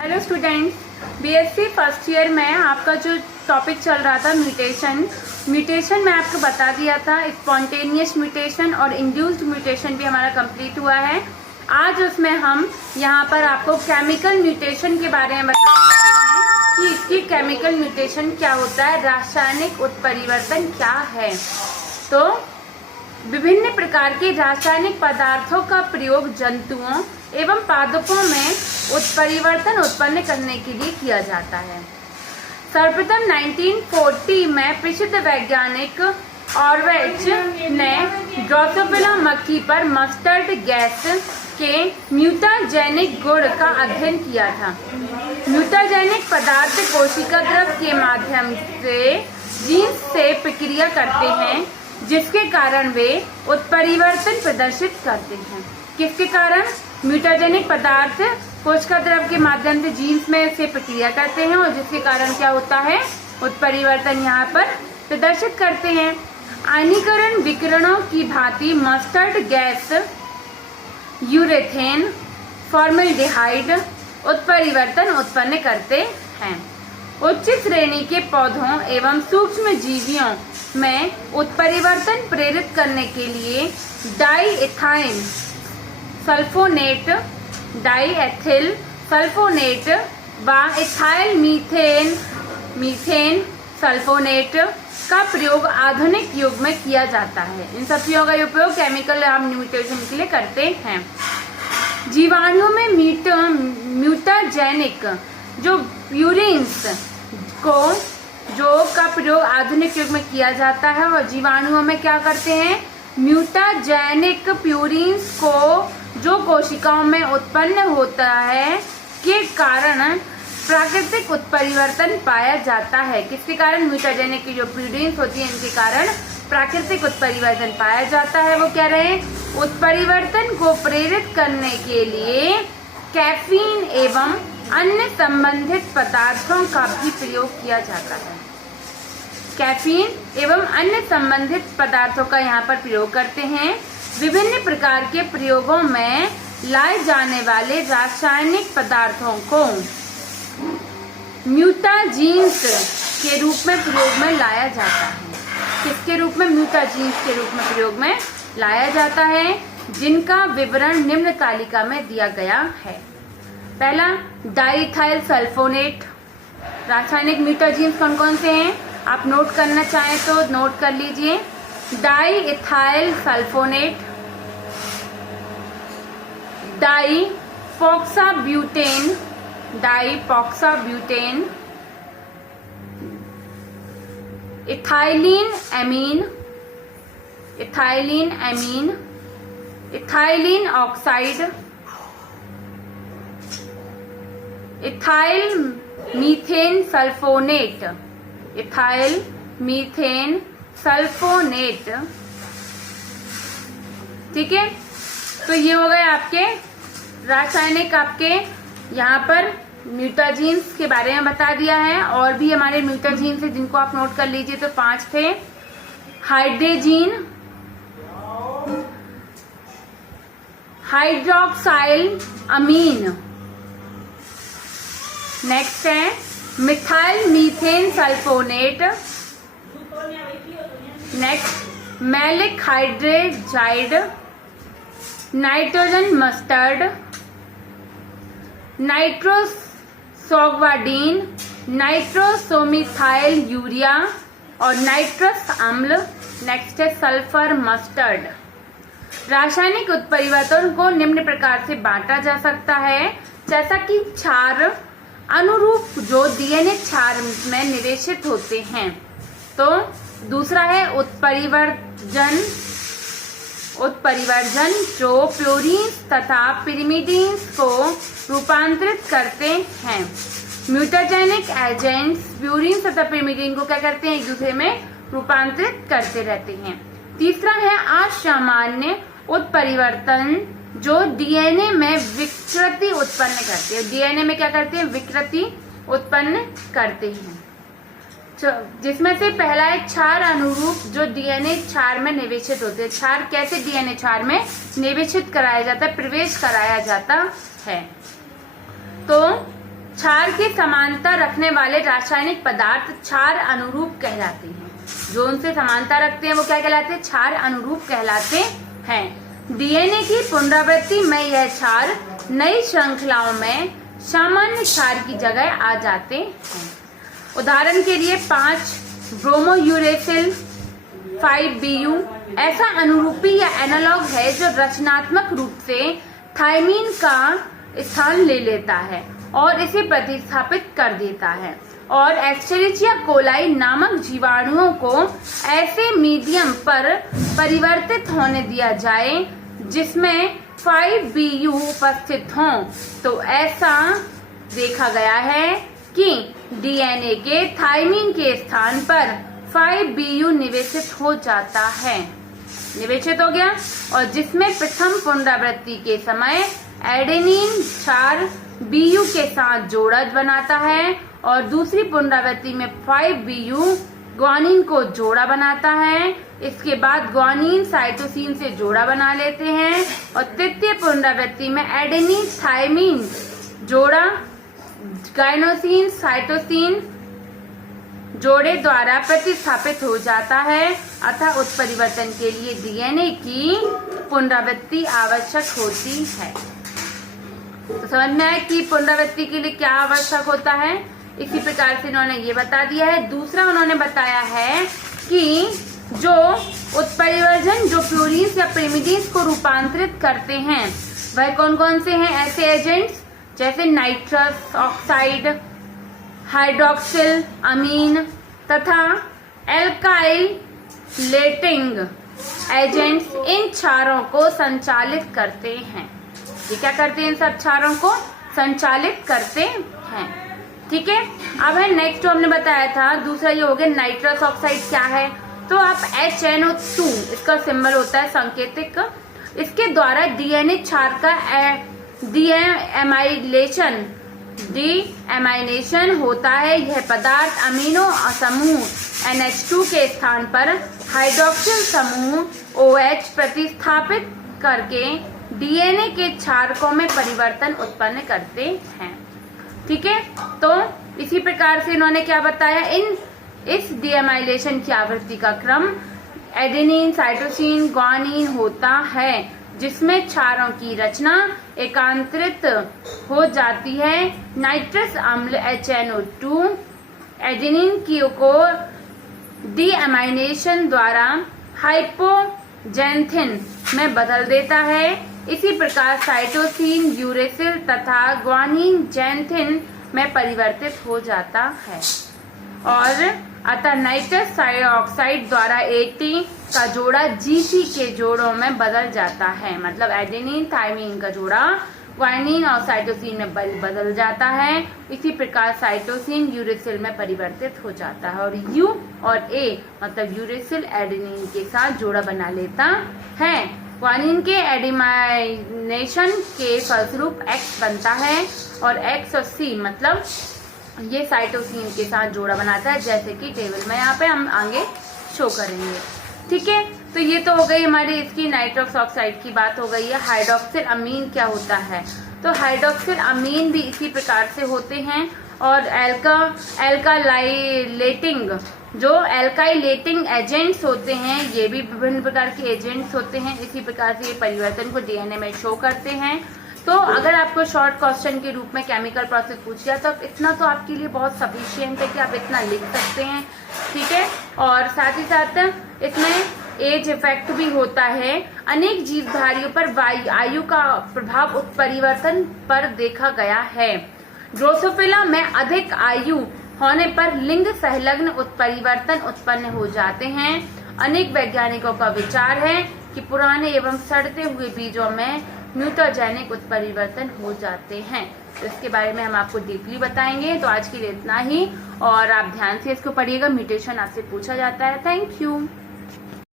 Hello students, BSc first year में आपका जो टॉपिक चल रहा था म्यूटेशन में आपको बता दिया था। स्पॉन्टेनियस म्यूटेशन और इंड्यूस्ड म्यूटेशन भी हमारा कंप्लीट हुआ है। आज उसमें हम यहाँ पर आपको केमिकल म्यूटेशन के बारे में बता रहे हैं कि इसकी केमिकल म्यूटेशन क्या होता है, रासायनिक उत्परिवर्तन क्या है। तो विभिन्न प्रकार के रासायनिक पदार्थों का प्रयोग जंतुओं एवं पादपों में उत्परिवर्तन उत्पन्न करने के लिए किया जाता है। सर्वप्रथम 1940 में प्रसिद्ध वैज्ञानिक ऑर्वेच ने ड्रोसोफिला मक्खी पर मस्टर्ड गैस के म्यूटाजेनिक गुण का अध्ययन किया था। म्यूटाजेनिक पदार्थ कोशिका द्रव के माध्यम से जीन्स से प्रक्रिया करते हैं, जिसके कारण वे उत्परिवर्तन प्रदर्शित करते हैं। किसके कारण? म्यूटाजेनिक पदार्थ कोशिका द्रव के माध्यम से जीन्स में से प्रक्रिया करते हैं और जिसके कारण क्या होता है, उत्परिवर्तन यहाँ पर प्रदर्शित करते हैं। आयनीकरण विकिरणों की भांति मस्टर्ड गैस, यूरेथेन, फॉर्मल्डिहाइड उत्परिवर्तन उत्पन्न करते हैं। उच्च श्रेणी के पौधों एवं सूक्ष्म जीवियों में उत्परिवर्तन प्रेरित करने के लिए डाईएथाइल सल्फोनेट, डाईएथिल सल्फोनेट व इथाइल मीथेन सल्फोनेट का प्रयोग आधुनिक युग में किया जाता है। इन सब चीजों का उपयोग केमिकल म्यूटेशन के लिए करते हैं। जीवाणुओं में म्यूटाजेनिक जो प्यूरिन्स का प्रयोग आधुनिक युग में किया जाता है और जीवाणुओं में क्या करते हैं, म्यूटाजेनिक प्यूरिन्स को जो कोशिकाओं में उत्पन्न होता है के कारण प्राकृतिक उत्परिवर्तन पाया जाता है। किसके कारण? म्यूटाजेनिक की जो प्यूरिन्स होती है इनके कारण प्राकृतिक उत्परिवर्तन पाया जाता है। वो कह रहे हैं उत्परिवर्तन को प्रेरित करने के लिए कैफीन एवं अन्य संबंधित पदार्थों का भी प्रयोग किया जाता है। कैफीन एवं अन्य संबंधित पदार्थों का यहाँ पर प्रयोग करते हैं। विभिन्न प्रकार के प्रयोगों में लाए जाने वाले रासायनिक पदार्थों को म्यूटाजीन्स के रूप में प्रयोग में लाया जाता है। किसके रूप में? म्यूटाजीन्स के रूप में प्रयोग में लाया जाता है, जिनका विवरण निम्न तालिका में दिया गया है। पहला, डाईएथाइल सल्फोनेट। रासायनिक म्यूटाजीन्स कौन कौन से हैं? आप नोट करना चाहें तो नोट कर लीजिए। Diethyl sulphonate, diepoxybutane, ethylene amine, ethylene oxide, ethyl methane sulphonate, ठीक है। तो ये हो गए आपके रासायनिक, आपके यहाँ पर म्यूटाजीन्स के बारे में बता दिया है। और भी हमारे म्यूटाजीन्स है जिनको आप नोट कर लीजिए। तो 5 थे। हाइड्रेजीन, हाइड्रोक्साइल अमीन, नेक्स्ट है methyl methane sulphonate, next maleic hydrazide, nitrogen mustard, nitrosoguanidine, nitrosomethyl urea और नाइट्रस अम्ल, नेक्स्ट है सल्फर मस्टर्ड। रासायनिक उत्परिवर्तन को निम्न प्रकार से बांटा जा सकता है, जैसा कि क्षार अनुरूप जो डीएनए क्षार में निवेशित होते हैं। तो दूसरा है उत्परिवर्जन जो प्यूरिन्स तथा पिरिमिडिन्स को रूपांतरित करते हैं। म्यूटाजेनिक एजेंट्स प्यूरिन्स तथा पिरिमिडिन को क्या करते हैं, एक दूसरे में रूपांतरित करते रहते हैं। तीसरा है असामान्य उत्परिवर्तन जो डीएनए में विकृति उत्पन्न करते हैं। डीएनए में क्या करते हैं, विकृति उत्पन्न करते हैं। जिसमें से पहला है क्षार अनुरूप जो डीएनए क्षार में निवेशित होते हैं। क्षार कैसे डीएनए क्षार में निवेशित कराया जाता है, प्रवेश कराया जाता है। तो क्षार के समानता रखने वाले रासायनिक पदार्थ क्षार अनुरूप कहलाते हैं। जो उनसे समानता रखते हैं वो क्या कहलाते हैं? क्षार अनुरूप कहलाते हैं। डीएनए की पुनरावृत्ति में यह क्षार नई श्रृंखलाओं में सामान्य क्षार की जगह आ जाते हैं। उदाहरण के लिए 5 ब्रोमोयूरेसिल 5BU ऐसा अनुरूपी या एनालॉग है जो रचनात्मक रूप से थायमीन का स्थान ले लेता है और इसे प्रतिस्थापित कर देता है, और एस्चेरिचिया कोलाई नामक जीवाणुओं को ऐसे मीडियम पर परिवर्तित होने दिया जाए जिसमें 5BU उपस्थित हों, तो ऐसा देखा गया है कि डीएनए के थायमीन के स्थान पर 5BU निवेशित हो जाता है, निवेशित हो गया, और जिसमें प्रथम पुनरावृत्ति के समय एडेनिन 4BU के साथ जोड़ा बनाता है और दूसरी पुनरावृत्ति में 5BU ग्वानिन को जोड़ा बनाता है। इसके बाद ग्वानिन साइटोसिन से जोड़ा बना लेते हैं और तृतीय पुनरावृत्ति में एडेनिन थायमीन जोड़ा गाइनोसिन साइटोसिन जोड़े द्वारा प्रतिस्थापित हो जाता है। अतः उत्परिवर्तन के लिए डीएनए की पुनरावृत्ति आवश्यक होती है। तो समझ में आया कि पुनरावृत्ति के लिए क्या आवश्यक होता है। इसी प्रकार से इन्होंने ये बता दिया है। दूसरा उन्होंने बताया है कि जो उत्परिवर्तन जो प्यूरिन्स या पिरिमिडीन्स को रूपांतरित करते हैं वह कौन कौन से हैं ऐसे एजेंट्स, जैसे नाइट्रस ऑक्साइड, हाइड्रोक्सिल अमीन तथा एल्काइलेटिंग एजेंट्स इन क्षारों को संचालित करते हैं। ये क्या करते हैं? इन सब क्षारों को संचालित करते हैं। ठीक है। अब है नेक्स्ट जो हमने बताया था, दूसरा ये हो गया नाइट्रस ऑक्साइड क्या है। तो आप HNO2 इसका सिंबल होता है संकेतिक, इसके द्वारा डीएनए क्षार का डीएमाइलेशन होता है। यह पदार्थ अमीनो समूह NH2 के स्थान पर हाइड्रोक्सिल समूह OH प्रतिस्थापित करके डीएनए के क्षारकों में परिवर्तन उत्पन्न करते हैं। ठीक है। तो इसी प्रकार से इन्होंने क्या बताया, इस डीएमाइलेशन की आवृत्ति का क्रम एडेनिन साइटोसिन ग्वानिन होता है, जिसमें क्षारों की रचना एकांतरित हो जाती है। नाइट्रस अम्ल HNO2 एडेनिन की को डीएमाइलेशन द्वारा हाइपोजेंथिन में बदल देता है। इसी प्रकार साइटोसिन यूरेसिल तथा ग्वानिन जेंथिन में परिवर्तित हो जाता है, और अतः नाइट्रस ऑक्साइड द्वारा AT का जोड़ा GC के जोड़ों में बदल जाता है। मतलब एडेनिन थायमीन का जोड़ा ग्वानिन और साइटोसिन में बदल जाता है। इसी प्रकार साइटोसिन यूरेसिल में परिवर्तित हो जाता है, और U और A मतलब यूरेसिल एडेनिन के साथ जोड़ा बना लेता है। ग्वानिन के एडिमाइनेशन के फलस्वरूप X बनता है, और X और C मतलब ये साइटोसिन के साथ जोड़ा बनाता है, जैसे कि टेबल में यहाँ पे हम आगे शो करेंगे। ठीक है। तो ये तो हो गई हमारी इसकी नाइट्रस ऑक्साइड की बात हो गई है। हाइड्रोक्सिल अमीन क्या होता है? तो हाइड्रोक्सिल अमीन भी इसी प्रकार से होते हैं, और एल्काइलेटिंग जो एल्काइलेटिंग एजेंट्स होते हैं, ये भी विभिन्न प्रकार के एजेंट्स होते हैं। इसी प्रकार से ये परिवर्तन को डीएनए में शो करते हैं। तो अगर आपको शॉर्ट क्वेश्चन के रूप में केमिकल प्रोसेस पूछ गया तो इतना तो आपके लिए बहुत सफिशिएंट है कि आप इतना लिख सकते हैं। ठीक है। और साथ ही साथ इसमें एज इफेक्ट भी होता है। अनेक जीवधारियों पर आयु का प्रभाव उत्परिवर्तन पर देखा गया है। ड्रोसोफिला में अधिक आयु होने पर लिंग संलग्न उत्परिवर्तन उत्पन्न हो जाते हैं। अनेक वैज्ञानिकों का विचार है कि पुराने एवं सड़ते हुए बीजों में म्यूटाजेनिक उत्परिवर्तन हो जाते हैं। तो इसके बारे में हम आपको डीपली बताएंगे। तो आज के लिए इतना ही, और आप ध्यान से इसको पढ़िएगा, म्यूटेशन आपसे पूछा जाता है। Thank you.